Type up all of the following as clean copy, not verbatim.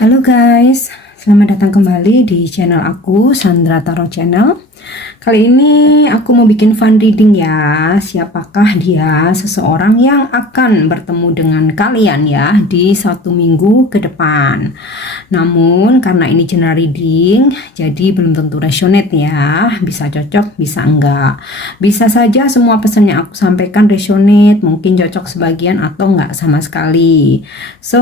Halo guys, selamat datang kembali di channel aku, Sandra Tarot Channel. Kali ini aku mau bikin fun reading ya. Siapakah dia? Seseorang yang akan bertemu dengan kalian ya di 1 minggu ke depan. Namun karena ini general reading, jadi belum tentu resonate ya. Bisa cocok, bisa enggak. Bisa saja semua pesan yang aku sampaikan resonate, mungkin cocok sebagian atau enggak sama sekali. So,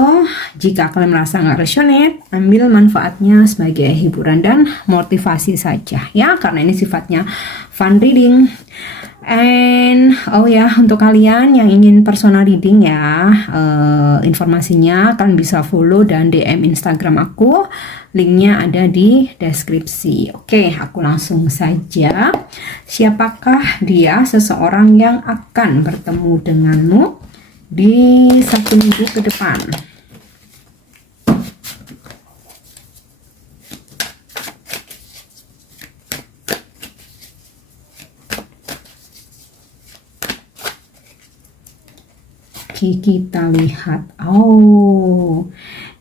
jika kalian merasa enggak resonate, ambil manfaatnya sebagai hiburan dan motivasi saja ya, karena ini sifatnya fun reading. And oh ya, untuk kalian yang ingin personal reading ya, informasinya kalian bisa follow dan DM Instagram aku. Linknya ada di deskripsi. Oke, aku langsung saja. Siapakah dia? Seseorang yang akan bertemu denganmu di 1 minggu ke depan. Kita lihat. Oh,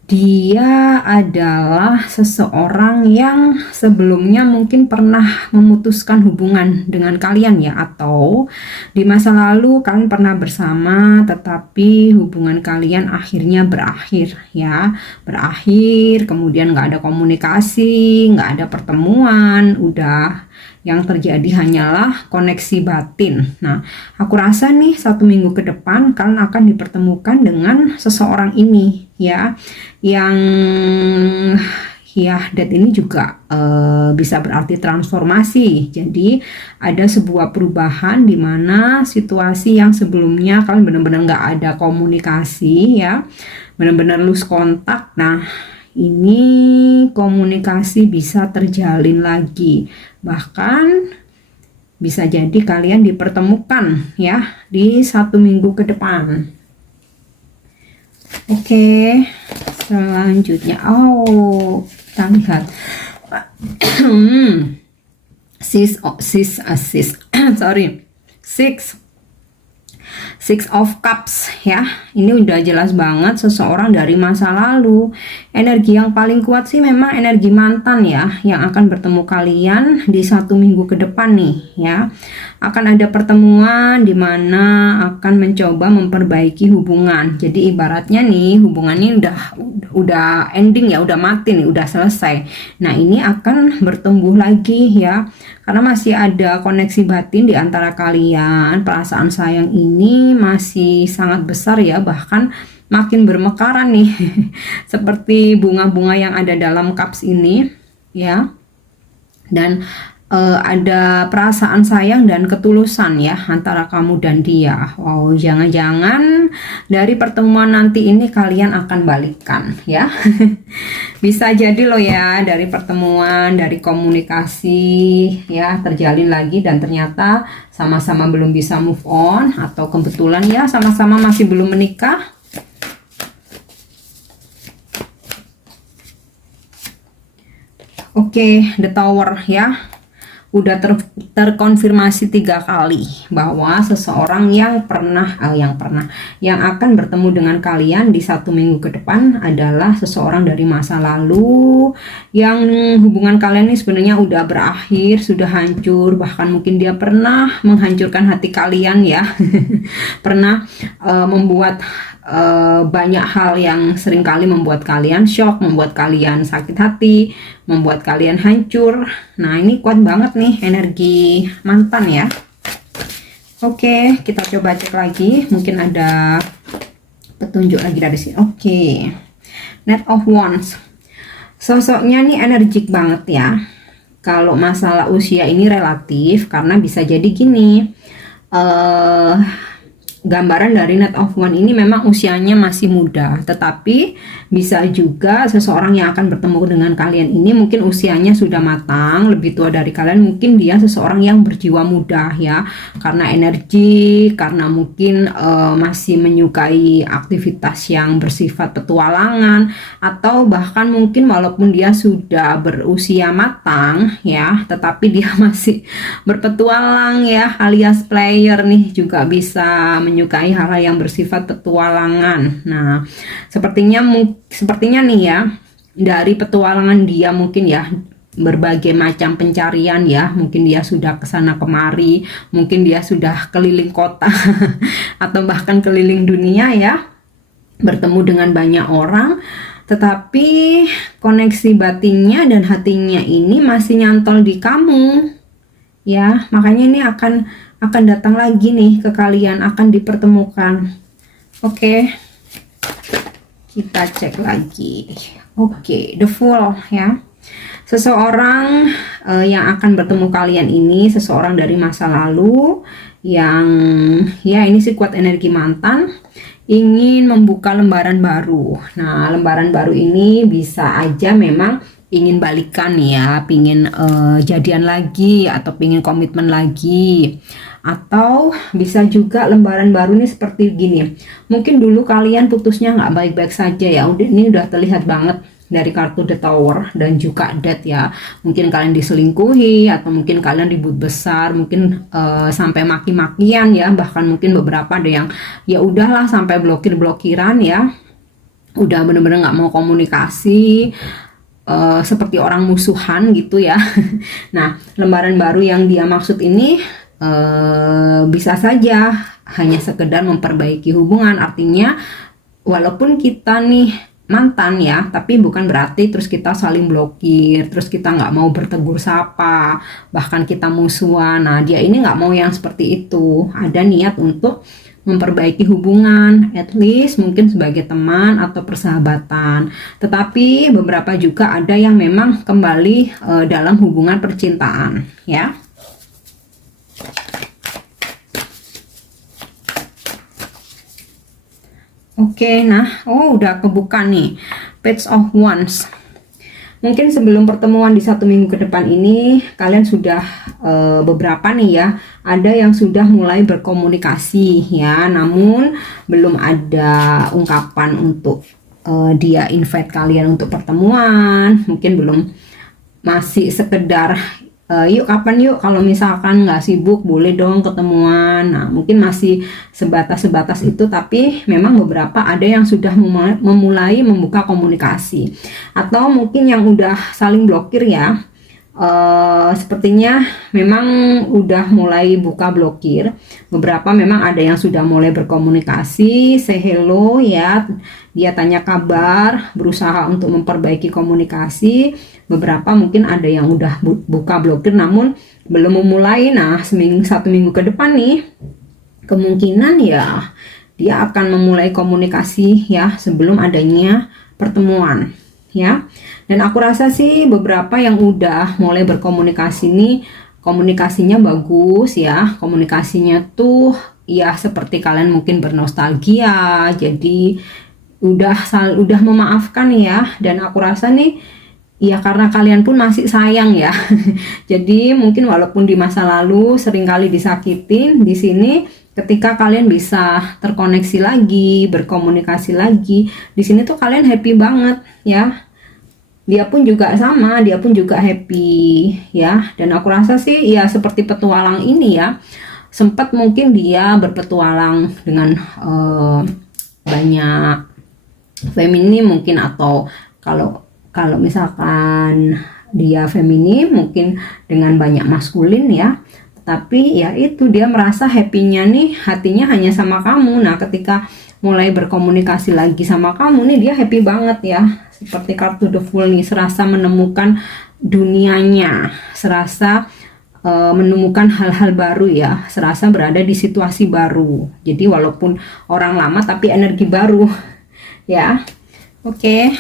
dia adalah seseorang yang sebelumnya mungkin pernah memutuskan hubungan dengan kalian ya, atau di masa lalu kalian pernah bersama tetapi hubungan kalian akhirnya berakhir ya, berakhir, kemudian nggak ada komunikasi, nggak ada pertemuan, udah yang terjadi hanyalah koneksi batin. Nah, aku rasa nih 1 minggu ke depan kalian akan dipertemukan dengan seseorang ini ya, yang ya that ini juga bisa berarti transformasi. Jadi ada sebuah perubahan di mana situasi yang sebelumnya kalian benar-benar nggak ada komunikasi ya, benar-benar lose kontak. Nah, ini komunikasi bisa terjalin lagi, bahkan bisa jadi kalian dipertemukan ya di 1 minggu ke depan. Oke, selanjutnya kita lihat Six of Cups ya. Ini udah jelas banget seseorang dari masa lalu. Energi yang paling kuat sih memang energi mantan ya, yang akan bertemu kalian di 1 minggu ke depan nih ya. Akan ada pertemuan di mana akan mencoba memperbaiki hubungan. Jadi ibaratnya nih hubungannya udah ending ya, udah mati nih, udah selesai. Nah, ini akan bertumbuh lagi ya, karena masih ada koneksi batin di antara kalian. Perasaan sayang ini masih sangat besar ya, bahkan makin bermekaran nih seperti bunga-bunga yang ada dalam cups ini ya. Dan ada perasaan sayang dan ketulusan ya antara kamu dan dia. Wow, jangan-jangan dari pertemuan nanti ini kalian akan balikan ya. Bisa jadi loh ya, dari pertemuan, dari komunikasi ya terjalin lagi dan ternyata sama-sama belum bisa move on, atau kebetulan ya sama-sama masih belum menikah. Oke, The Tower ya. Udah terkonfirmasi 3 kali bahwa seseorang yang akan bertemu dengan kalian di 1 minggu ke depan adalah seseorang dari masa lalu, yang hubungan kalian ini sebenarnya udah berakhir, sudah hancur, bahkan mungkin dia pernah menghancurkan hati kalian ya. Pernah membuat banyak hal yang seringkali membuat kalian shock, membuat kalian sakit hati, membuat kalian hancur. Nah, ini kuat banget nih energi mantan ya. Oke, kita coba cek lagi, mungkin ada petunjuk lagi dari sini. Oke, Knight of Wands. Sosoknya nih energik banget ya. Kalau masalah usia ini relatif, karena bisa jadi gini, gambaran dari Knight of Wands ini memang usianya masih muda, tetapi bisa juga seseorang yang akan bertemu dengan kalian ini mungkin usianya sudah matang, lebih tua dari kalian. Mungkin dia seseorang yang berjiwa muda ya, karena energi, karena mungkin masih menyukai aktivitas yang bersifat petualangan, atau bahkan mungkin walaupun dia sudah berusia matang ya, tetapi dia masih berpetualang ya, alias player nih, juga bisa menyukai hal-hal yang bersifat petualangan. Nah, sepertinya nih ya, dari petualangan dia mungkin ya, berbagai macam pencarian ya, mungkin dia sudah kesana kemari, mungkin dia sudah keliling kota atau bahkan keliling dunia ya, bertemu dengan banyak orang, tetapi koneksi batinnya dan hatinya ini masih nyantol di kamu ya. Makanya ini akan datang lagi nih ke kalian, akan dipertemukan. Oke, kita cek lagi. Oke, the Fool ya. Seseorang yang akan bertemu kalian ini seseorang dari masa lalu yang ya, ini sih kuat energi mantan, ingin membuka lembaran baru. Nah, lembaran baru ini bisa aja memang ingin balikan ya, pingin jadian lagi atau pingin komitmen lagi, atau bisa juga lembaran baru ini seperti gini. Mungkin dulu kalian putusnya nggak baik-baik saja ya, ini udah terlihat banget dari kartu The Tower dan juga Death ya. Mungkin kalian diselingkuhi, atau mungkin kalian ribut besar, mungkin sampai maki-makian ya, bahkan mungkin beberapa ada yang ya udahlah sampai blokir-blokiran ya, udah bener-bener nggak mau komunikasi, seperti orang musuhan gitu ya. Nah, lembaran baru yang dia maksud ini bisa saja hanya sekedar memperbaiki hubungan. Artinya walaupun kita nih mantan ya, tapi bukan berarti terus kita saling blokir, terus kita nggak mau bertegur sapa, bahkan kita musuhan. Nah, dia ini nggak mau yang seperti itu. Ada niat untuk memperbaiki hubungan, at least mungkin sebagai teman atau persahabatan. Tetapi beberapa juga ada yang memang kembali dalam hubungan percintaan ya. Oke, nah, udah kebuka nih Page of Wands. Mungkin sebelum pertemuan di 1 minggu ke depan ini, kalian sudah beberapa nih ya, ada yang sudah mulai berkomunikasi ya, namun belum ada ungkapan untuk dia invite kalian untuk pertemuan. Mungkin belum, masih sekedar yuk kapan yuk, kalau misalkan nggak sibuk boleh dong ketemuan. Nah, mungkin masih sebatas itu, tapi memang beberapa ada yang sudah memulai membuka komunikasi, atau mungkin yang udah saling blokir ya. Sepertinya memang udah mulai buka blokir. Beberapa memang ada yang sudah mulai berkomunikasi, say hello ya, dia tanya kabar, berusaha untuk memperbaiki komunikasi. Beberapa mungkin ada yang udah buka blokir namun belum memulai. Nah, 1 minggu ke depan nih, kemungkinan ya dia akan memulai komunikasi ya sebelum adanya pertemuan ya. Dan aku rasa sih beberapa yang udah mulai berkomunikasi nih, komunikasinya bagus ya. Komunikasinya tuh ya seperti kalian mungkin bernostalgia, jadi udah memaafkan ya. Dan aku rasa nih ya karena kalian pun masih sayang ya. Jadi mungkin walaupun di masa lalu seringkali disakitin, di sini ketika kalian bisa terkoneksi lagi, berkomunikasi lagi, di sini tuh kalian happy banget ya. Dia pun juga sama, dia pun juga happy ya. Dan aku rasa sih ya seperti petualang ini ya, sempat mungkin dia berpetualang dengan banyak feminim mungkin, atau kalau misalkan dia feminim mungkin dengan banyak maskulin ya. Tapi ya itu, dia merasa happy-nya nih, hatinya hanya sama kamu. Nah, ketika mulai berkomunikasi lagi sama kamu nih, dia happy banget ya. Seperti kartu The Fool nih, serasa menemukan dunianya, serasa menemukan hal-hal baru ya, serasa berada di situasi baru. Jadi walaupun orang lama tapi energi baru ya. Oke.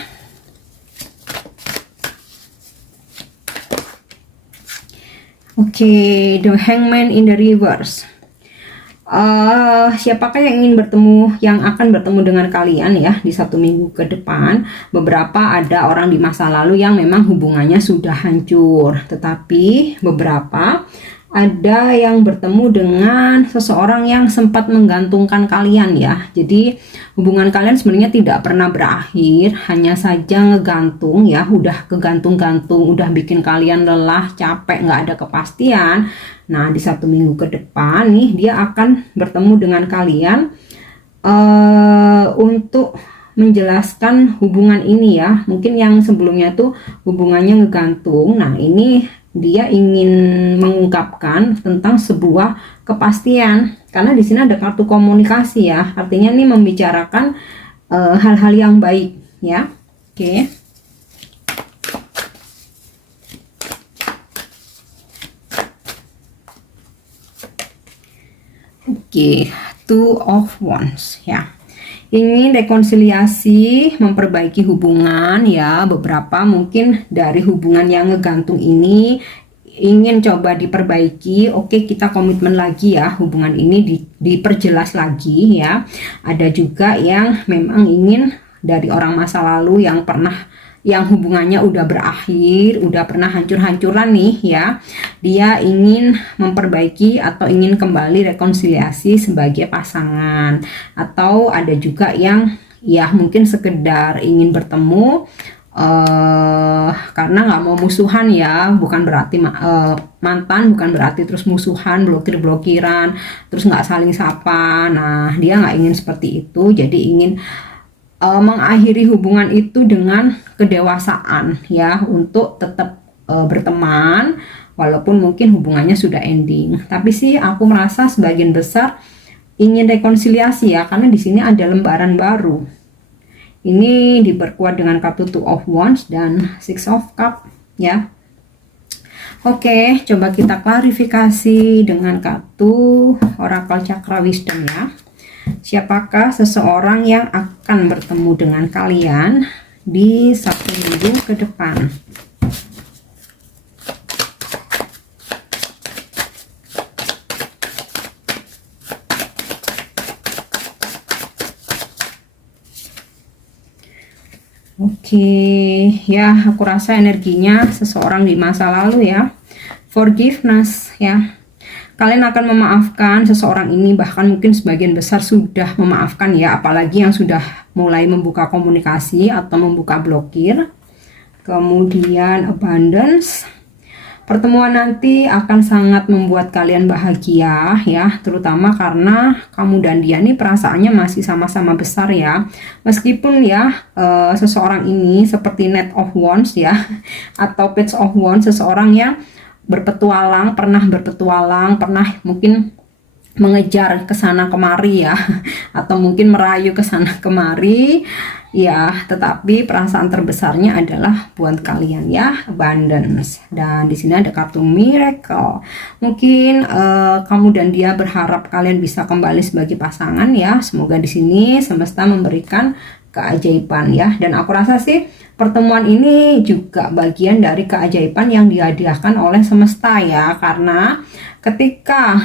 Oke, The Hangman in the Reverse. Siapakah yang akan bertemu dengan kalian ya di 1 minggu ke depan? Beberapa ada orang di masa lalu yang memang hubungannya sudah hancur, tetapi beberapa ada yang bertemu dengan seseorang yang sempat menggantungkan kalian ya. Jadi hubungan kalian sebenarnya tidak pernah berakhir, hanya saja ngegantung ya, udah kegantung-gantung, udah bikin kalian lelah, capek, nggak ada kepastian. Nah, di 1 minggu ke depan nih, dia akan bertemu dengan kalian untuk menjelaskan hubungan ini ya. Mungkin yang sebelumnya tuh hubungannya ngegantung. Nah, ini dia ingin mengungkapkan tentang sebuah kepastian. Karena di sini ada kartu komunikasi ya. Artinya ini membicarakan hal-hal yang baik ya. Oke. Oke, Two of Wands ya. Ingin rekonsiliasi, memperbaiki hubungan ya. Beberapa mungkin dari hubungan yang ngegantung ini ingin coba diperbaiki. Oke, kita komitmen lagi ya, hubungan ini diperjelas lagi ya. Ada juga yang memang ingin dari orang masa lalu yang hubungannya udah berakhir, udah pernah hancur-hancuran nih ya. Dia ingin memperbaiki atau ingin kembali rekonsiliasi sebagai pasangan. Atau ada juga yang ya mungkin sekedar ingin bertemu karena nggak mau musuhan ya. Bukan berarti mantan, bukan berarti terus musuhan, blokir-blokiran, terus nggak saling sapa. Nah, dia nggak ingin seperti itu. Jadi ingin mengakhiri hubungan itu dengan kedewasaan ya, untuk tetap berteman walaupun mungkin hubungannya sudah ending. Tapi sih aku merasa sebagian besar ingin rekonsiliasi ya, karena di sini ada lembaran baru. Ini diperkuat dengan kartu Two of Wands dan Six of Cups ya. Oke, coba kita klarifikasi dengan kartu Oracle Chakra Wisdom ya. Siapakah seseorang yang akan bertemu dengan kalian di 1 minggu ke depan? Oke, ya aku rasa energinya seseorang di masa lalu ya. Forgiveness ya. Kalian akan memaafkan seseorang ini, bahkan mungkin sebagian besar sudah memaafkan ya, apalagi yang sudah mulai membuka komunikasi atau membuka blokir. Kemudian abundance. Pertemuan nanti akan sangat membuat kalian bahagia ya, terutama karena kamu dan dia nih perasaannya masih sama-sama besar ya. Meskipun ya seseorang ini seperti Knight of Wands ya atau Page of Wands, seseorang yang pernah berpetualang, pernah mungkin mengejar ke sana kemari ya, atau mungkin merayu ke sana kemari ya, tetapi perasaan terbesarnya adalah buat kalian ya, abundance. Dan di sini ada kartu miracle. Mungkin kamu dan dia berharap kalian bisa kembali sebagai pasangan ya. Semoga di sini semesta memberikan keajaiban ya. Dan aku rasa sih pertemuan ini juga bagian dari keajaiban yang dihadiahkan oleh semesta ya, karena ketika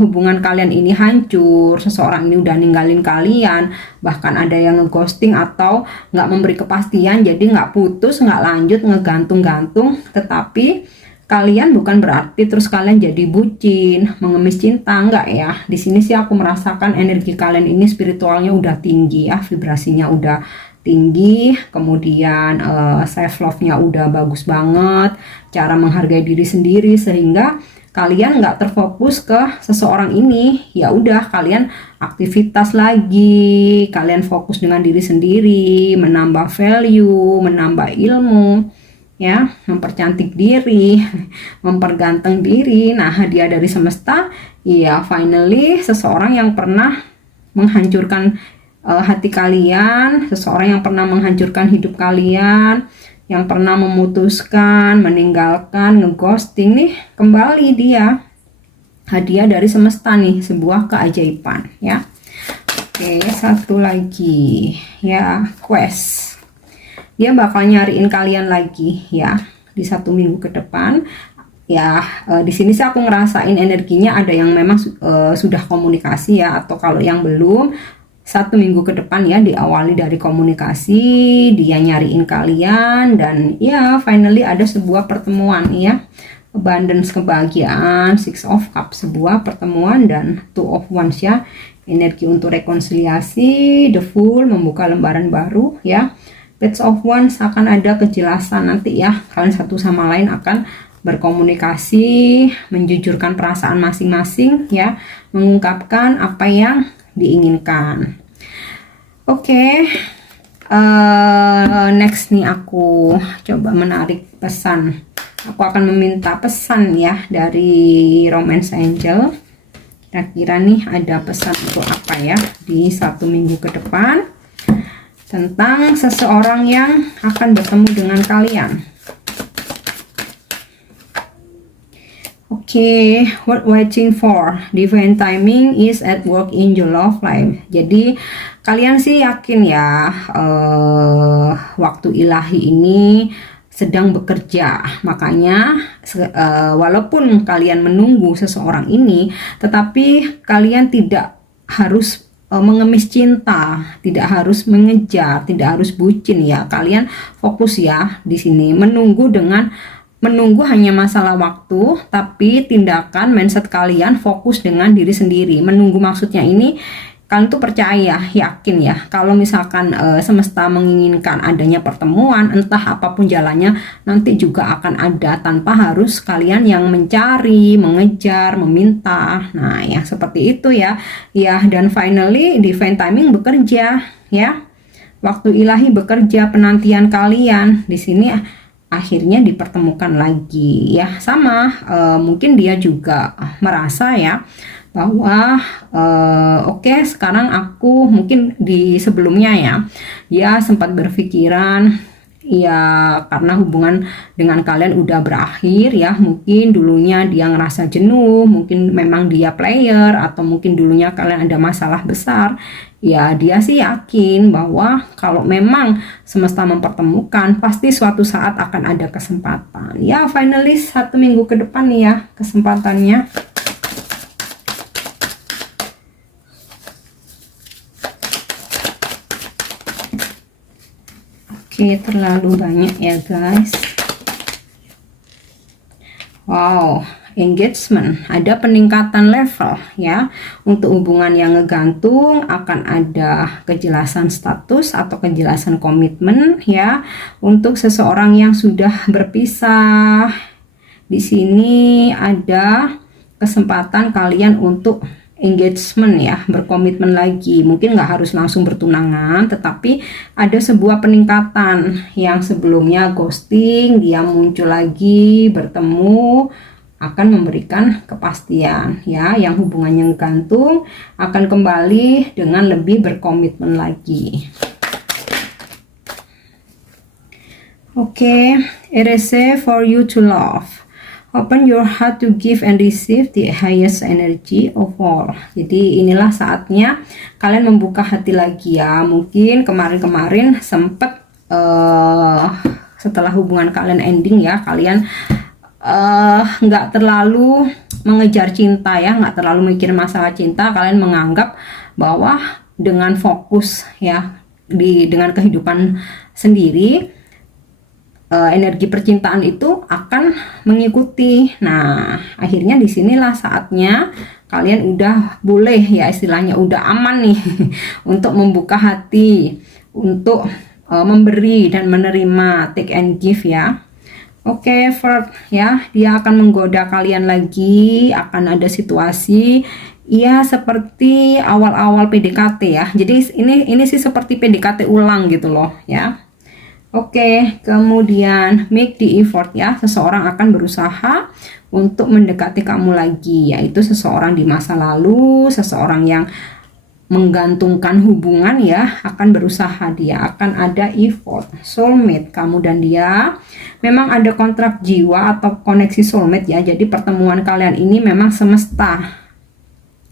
hubungan kalian ini hancur, seseorang ini udah ninggalin kalian, bahkan ada yang ngeghosting atau nggak memberi kepastian, jadi nggak putus, nggak lanjut, ngegantung-gantung, tetapi kalian bukan berarti terus kalian jadi bucin, mengemis cinta, enggak ya. Di sini sih aku merasakan energi kalian ini spiritualnya udah tinggi ya, vibrasinya udah tinggi, kemudian self love-nya udah bagus banget, cara menghargai diri sendiri, sehingga kalian nggak terfokus ke seseorang ini. Ya udah, kalian aktivitas lagi, kalian fokus dengan diri sendiri, menambah value, menambah ilmu ya, mempercantik diri, memperganteng diri. Nah, hadiah dari semesta ya, finally seseorang yang pernah menghancurkan hati kalian, seseorang yang pernah menghancurkan hidup kalian, yang pernah memutuskan, meninggalkan, ngeghosting nih, kembali dia. Hadiah dari semesta nih, sebuah keajaiban ya. Oke, satu lagi ya, quest. Dia bakal nyariin kalian lagi ya di 1 minggu ke depan. Ya, di sini sih aku ngerasain energinya ada yang memang sudah komunikasi ya, atau kalau yang belum, 1 minggu ke depan ya, diawali dari komunikasi, dia nyariin kalian, dan ya finally ada sebuah pertemuan ya, abundance, kebahagiaan, Six of Cups, sebuah pertemuan, dan Two of Wands ya, energi untuk rekonsiliasi, the Fool, membuka lembaran baru ya. Page of Wands, akan ada kejelasan nanti ya, kalian satu sama lain akan berkomunikasi, menjujurkan perasaan masing-masing ya, mengungkapkan apa yang diinginkan. Oke, next nih aku coba menarik pesan. Aku akan meminta pesan ya dari Romance Angel. Kira-kira nih ada pesan untuk apa ya di 1 minggu ke depan tentang seseorang yang akan bertemu dengan kalian. Oke, what waiting for? Divine timing is at work in your love life. Jadi kalian sih yakin ya, waktu ilahi ini sedang bekerja. Makanya walaupun kalian menunggu seseorang ini, tetapi kalian tidak harus mengemis cinta, tidak harus mengejar, tidak harus bucin ya. Kalian fokus ya di sini, menunggu hanya masalah waktu, tapi tindakan mindset kalian fokus dengan diri sendiri. Menunggu maksudnya ini kalian tuh percaya, yakin ya, kalau misalkan semesta menginginkan adanya pertemuan, entah apapun jalannya, nanti juga akan ada tanpa harus kalian yang mencari, mengejar, meminta. Nah, yang seperti itu ya. Ya, dan finally divine timing bekerja ya. Waktu ilahi bekerja, penantian kalian di sini akhirnya dipertemukan lagi ya. Sama mungkin dia juga merasa ya bahwa oke, sekarang aku mungkin di sebelumnya ya dia sempat berpikiran ya, karena hubungan dengan kalian udah berakhir ya, mungkin dulunya dia ngerasa jenuh, mungkin memang dia player, atau mungkin dulunya kalian ada masalah besar ya. Dia sih yakin bahwa kalau memang semesta mempertemukan, pasti suatu saat akan ada kesempatan ya. Finally 1 minggu ke depan nih ya kesempatannya. Oke, terlalu banyak ya guys. Wow, engagement, ada peningkatan level ya. Untuk hubungan yang ngegantung akan ada kejelasan status atau kejelasan komitmen ya. Untuk seseorang yang sudah berpisah, di sini ada kesempatan kalian untuk engagement ya, berkomitmen lagi. Mungkin nggak harus langsung bertunangan, tetapi ada sebuah peningkatan. Yang sebelumnya ghosting, dia muncul lagi, bertemu, akan memberikan kepastian ya. Yang hubungannya gantung akan kembali dengan lebih berkomitmen lagi. Oke, RSC for you to love. Open your heart to give and receive the highest energy of all. Jadi inilah saatnya kalian membuka hati lagi ya. Mungkin kemarin-kemarin sempet setelah hubungan kalian ending ya, kalian nggak terlalu mengejar cinta ya, nggak terlalu mikir masalah cinta. Kalian menganggap bahwa dengan fokus ya dengan kehidupan sendiri, energi percintaan itu akan mengikuti. Nah, akhirnya disinilah saatnya kalian udah boleh ya, istilahnya udah aman nih untuk membuka hati, untuk memberi dan menerima, take and give ya. Oke, Flirt ya, dia akan menggoda kalian lagi, akan ada situasi ya seperti awal-awal PDKT ya. Jadi ini sih seperti PDKT ulang gitu loh ya. Oke, kemudian make the effort ya. Seseorang akan berusaha untuk mendekati kamu lagi, yaitu seseorang di masa lalu, seseorang yang menggantungkan hubungan ya, akan berusaha, dia akan ada effort. Soulmate, kamu dan dia memang ada kontrak jiwa atau koneksi soulmate ya. Jadi pertemuan kalian ini memang semesta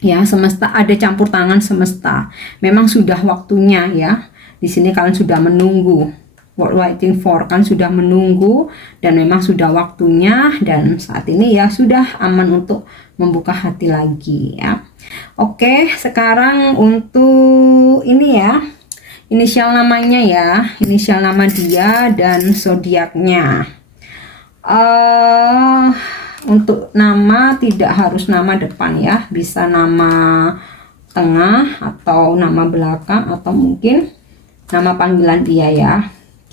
ya, semesta ada campur tangan semesta. Memang sudah waktunya ya. Di sini kalian sudah menunggu. What waiting for, kan sudah menunggu dan memang sudah waktunya, dan saat ini ya sudah aman untuk membuka hati lagi ya. Oke, sekarang untuk ini ya, inisial namanya ya, inisial nama dia dan zodiaknya. Untuk nama tidak harus nama depan ya, bisa nama tengah atau nama belakang atau mungkin nama panggilan dia ya.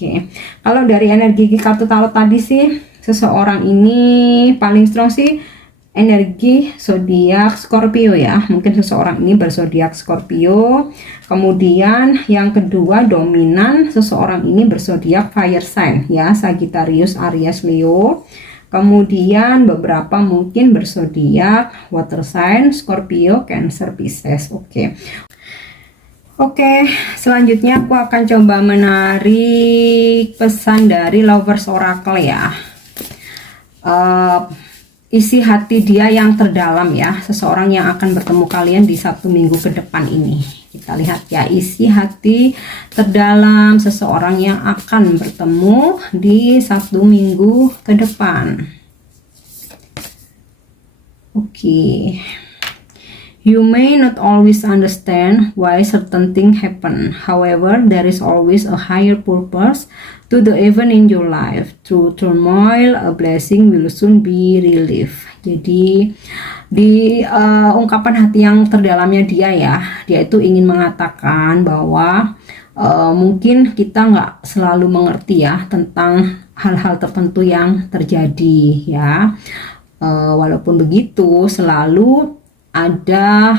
Oke, kalau dari energi kartu tarot tadi sih, seseorang ini paling strong sih energi zodiak Scorpio ya. Mungkin seseorang ini berzodiak Scorpio. Kemudian yang kedua dominan seseorang ini berzodiak fire sign ya, Sagittarius, Aries, Leo. Kemudian beberapa mungkin berzodiak water sign, Scorpio, Cancer, Pisces. Oke, selanjutnya aku akan coba menarik pesan dari Lovers Oracle ya. Isi hati dia yang terdalam ya, seseorang yang akan bertemu kalian di 1 minggu ke depan ini. Kita lihat ya, isi hati terdalam seseorang yang akan bertemu di 1 minggu ke depan. Oke. You may not always understand why certain things happen. However, there is always a higher purpose to the event in your life. Through turmoil, a blessing will soon be relief. Jadi di ungkapan hati yang terdalamnya dia ya, dia itu ingin mengatakan bahwa mungkin kita nggak selalu mengerti ya tentang hal-hal tertentu yang terjadi ya. Walaupun begitu, selalu ada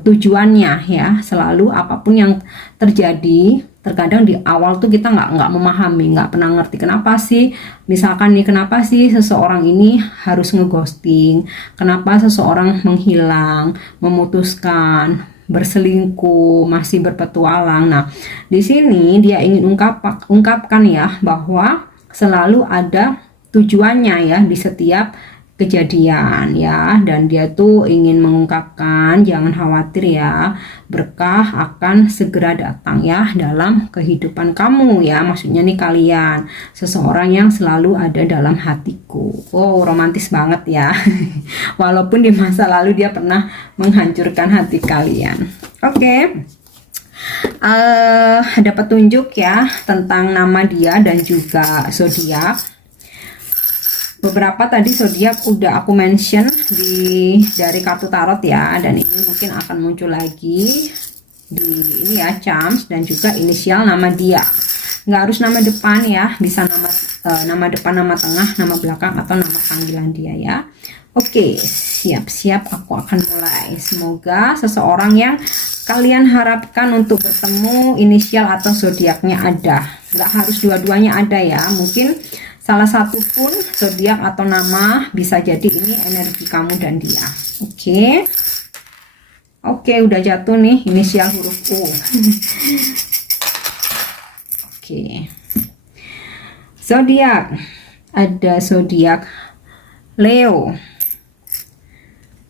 tujuannya ya, selalu apapun yang terjadi. Terkadang di awal tuh kita nggak memahami, nggak pernah ngerti kenapa sih, misalkan nih, kenapa sih seseorang ini harus ngeghosting, kenapa seseorang menghilang, memutuskan, berselingkuh, masih berpetualang. Nah, di sini dia ingin ungkapkan ya bahwa selalu ada tujuannya ya di setiap kejadian ya, dan dia tuh ingin mengungkapkan jangan khawatir ya, berkah akan segera datang ya dalam kehidupan kamu ya, maksudnya nih kalian, seseorang yang selalu ada dalam hatiku. Oh, romantis banget ya. Walaupun di masa lalu dia pernah menghancurkan hati kalian. Oke. Ada petunjuk ya tentang nama dia dan juga zodiak. Beberapa tadi zodiak udah aku mention dari kartu tarot ya, dan ini mungkin akan muncul lagi di ini ya, charms dan juga inisial nama dia. Nggak harus nama depan ya, bisa nama depan, nama tengah, nama belakang, atau nama panggilan dia ya. Oke, siap-siap aku akan mulai. Semoga seseorang yang kalian harapkan untuk bertemu inisial atau zodiaknya ada. Nggak harus dua-duanya ada ya, mungkin salah satu pun zodiak atau nama, bisa jadi ini energi kamu dan dia. Oke, udah jatuh nih inisial huruf U. Oke. Zodiak, ada zodiak Leo,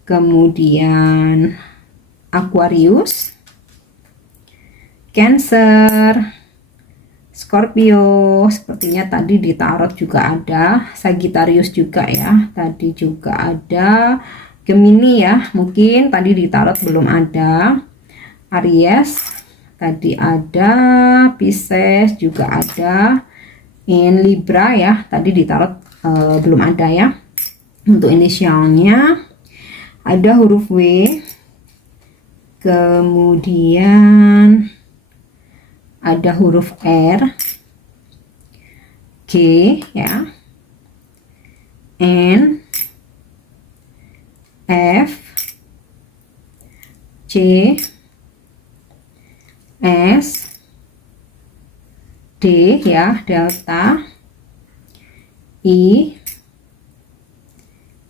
kemudian Aquarius, Cancer, Scorpio, sepertinya tadi di tarot juga ada, Sagittarius juga ya, tadi juga ada, Gemini ya, mungkin tadi di tarot belum ada, Aries, tadi ada, Pisces juga ada, Libra ya, tadi di tarot belum ada ya. Untuk inisialnya ada huruf W, kemudian ada huruf R, G ya, N, F, C, S, D ya, delta, I,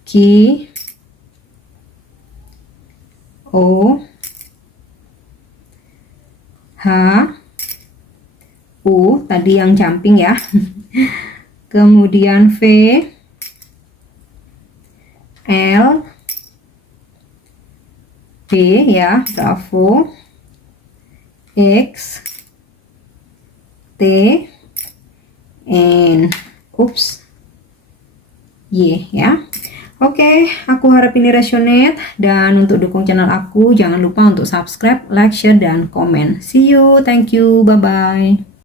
Q, O, H, U tadi yang jumping ya. Kemudian V, L, B ya, Bravo, X, T, N, Y ya. Oke, aku harap ini resonate, dan untuk dukung channel aku jangan lupa untuk subscribe, like, share, dan komen. See you, thank you, bye bye.